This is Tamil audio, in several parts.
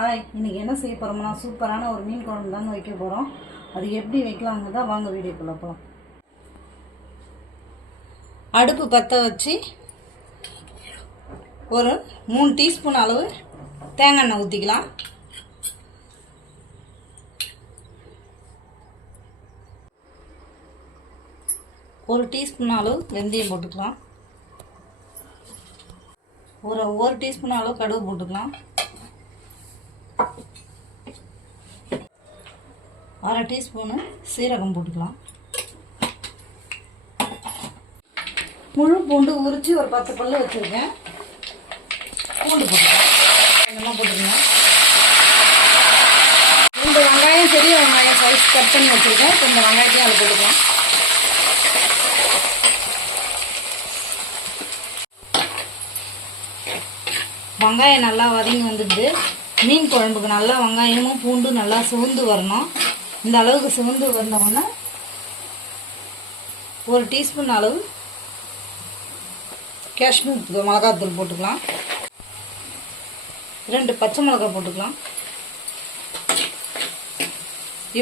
ஹாய் இன்றைக்கி என்ன செய்ய போகிறோம்னா சூப்பரான ஒரு மீன் குழம்பு தாங்க வைக்க போகிறோம் அது எப்படி வைக்கலாங்க தான் வாங்க வீடியோக்குள்ள போகலாம் அடுப்பு பற்ற வச்சு ஒரு மூணு டீஸ்பூன் அளவு தேங்காய் எண்ணெய் ஊற்றிக்கலாம் ஒரு டீஸ்பூன் அளவு வெந்தயம் போட்டுக்கலாம். ஒரு ஒரு டீஸ்பூன் அளவு கடுகு போட்டுக்கலாம். அரை டீஸ்பூனு சீரகம் போட்டுக்கலாம். முழு பூண்டு உரித்து ஒரு பத்து பல்லு வச்சுருக்கேன். பூண்டு போட்டுக்கலாம். கொஞ்சமாக போட்டுக்கலாம். ரெண்டு வெங்காயம் பெரிய வெங்காயம் சைஸ் கட் பண்ணி வச்சுருக்கேன். இந்த வெங்காயத்தையும் அதில் போட்டுக்கலாம். வெங்காயம் நல்லா வதங்கி வந்துடுது. மீன் குழம்புக்கு நல்லா வெங்காயமும் பூண்டும் நல்லா சிவந்து வரணும். இந்த அளவுக்கு சிவந்து வந்தவொடனே ஒரு டீஸ்பூன் அளவு காஷ்மீர் மிளகாத்தூள் போட்டுக்கலாம். ரெண்டு பச்சை மிளகாய் போட்டுக்கலாம்.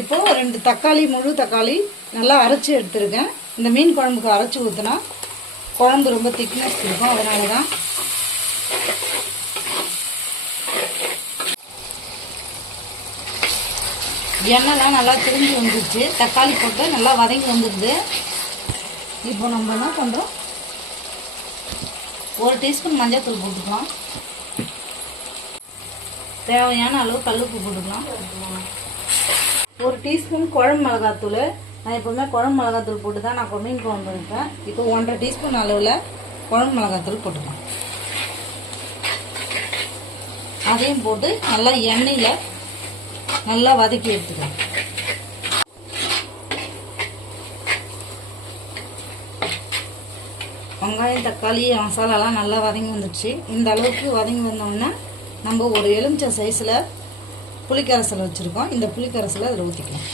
இப்போ ரெண்டு தக்காளி முழு தக்காளி நல்லா அரைச்சி எடுத்துருக்கேன். இந்த மீன் குழம்புக்கு அரைச்சி ஊற்றினா குழம்பு ரொம்ப திக்னஸ் இருக்கும். அதனால தான் எண்ணெய்லாம் நல்லா திரும்பி வந்துருச்சு. தக்காளி போட்டு நல்லா வதங்கி வந்துடுது இப்போ நம்ம என்ன பண்ணுறோம் ஒரு டீஸ்பூன் மஞ்சள்தூள் போட்டுக்கலாம். தேவையான அளவு கல்லுப்பு போட்டுக்கலாம். ஒரு டீஸ்பூன் குழம்பு மிளகாத்தூள் நான் எப்போவுமே குழம்பு மிளகாத்தூள் போட்டு தான் நான் மீன் குழம்பு வைப்பேன். இப்போ ஒன்றரை டீஸ்பூன் அளவில் குழம்பு மிளகாத்தூள் போட்டுக்கலாம். அதையும் போட்டு நல்லா எண்ணெயில் நல்லா வதக்கி எடுத்துக்கலாம் வெங்காயம் தக்காளி மசாலாலாம் நல்லா வதங்கி வந்துடுச்சு. இந்த அளவுக்கு வதங்கி வந்தோடனே நம்ம ஒரு எலுமிச்சை சைஸில் புளிக்கரசல் வச்சுருக்கோம். இந்த புளிக்கரசலை அதில் ஊற்றிக்கலாம்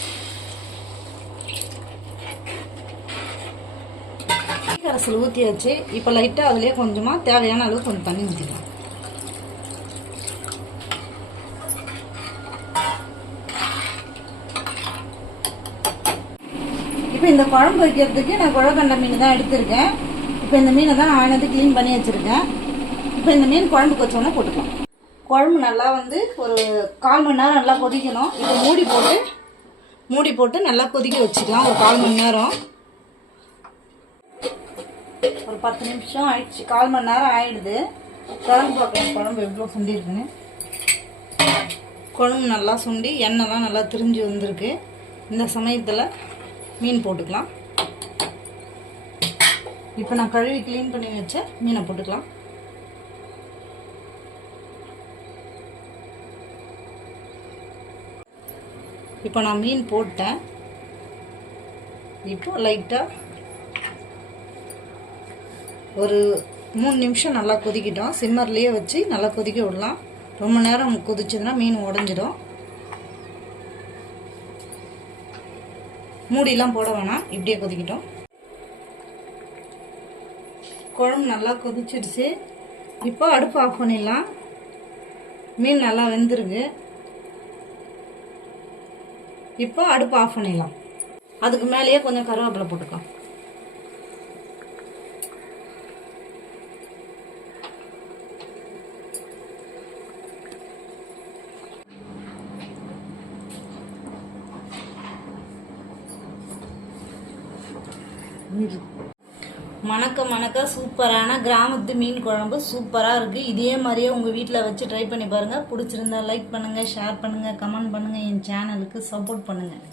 புளிக்கரசல் ஊற்றியாச்சு இப்போ லைட்டாக அதுலேயே கொஞ்சமாக தேவையான அளவு கொஞ்சம் தண்ணி ஊற்றிக்கலாம் இப்போ இந்த குழம்பு வைக்கிறதுக்கு நான் குழக்கண்ட மீன் தான் எடுத்திருக்கேன். இப்போ இந்த மீனை தான் நான் வந்து க்ளீன் பண்ணி வச்சுருக்கேன். இப்போ இந்த மீன் குழம்புக்கு வச்சோன்னே போட்டுக்கலாம். குழம்பு நல்லா வந்து ஒரு கால் மணி நேரம் நல்லா கொதிக்கணும். இப்போ மூடி போட்டு மூடி போட்டு நல்லா கொதிக்க வச்சுக்கலாம். ஒரு கால் மணி நேரம். ஒரு பத்து நிமிஷம் ஆயிடுச்சு. கால் மணி நேரம் ஆயிடுது. குழம்பு பார்க்கலாம் குழம்பு எவ்வளோ சுண்டிருக்குன்னு குழம்பு நல்லா சுண்டி எண்ணெய்லாம் நல்லா திரிஞ்சு வந்திருக்கு. இந்த சமயத்தில் மீன் போட்டுக்கலாம். இப்போ நான் கழுவி க்ளீன் பண்ணி வச்ச மீனை போட்டுக்கலாம். இப்போ நான் மீன் போட்டேன். இப்போ லைட்டாக ஒரு மூணு நிமிஷம் நல்லா கொதிக்கிட்டோம். சிம்மர்லேயே வச்சு நல்லா கொதிக்க விடலாம். ரொம்ப நேரம் கொதிச்சதுன்னா மீன் உடஞ்சிடும். மூடிலாம் போட வேணாம். இப்படியே கொதிக்கிட்டோம். குழம்பு நல்லா கொதிச்சிடுச்சு இப்போ அடுப்பு ஆஃப் பண்ணிடலாம். மீன் நல்லா வெந்திருக்கு. இப்போ அடுப்பு ஆஃப் பண்ணிடலாம். அதுக்கு மேலேயே கொஞ்சம் கருவேப்பிலை போட்டுக்கலாம். மணக்க மணக்க சூப்பரான கிராமத்து மீன் குழம்பு. சூப்பராக இருக்குது இதே மாதிரியே உங்கள் வீட்டில் வச்சு ட்ரை பண்ணி பாருங்கள் பிடிச்சிருந்தா லைக் பண்ணுங்கள் ஷேர் பண்ணுங்கள் கமெண்ட் பண்ணுங்கள் என் சேனலுக்கு சப்போர்ட் பண்ணுங்கள்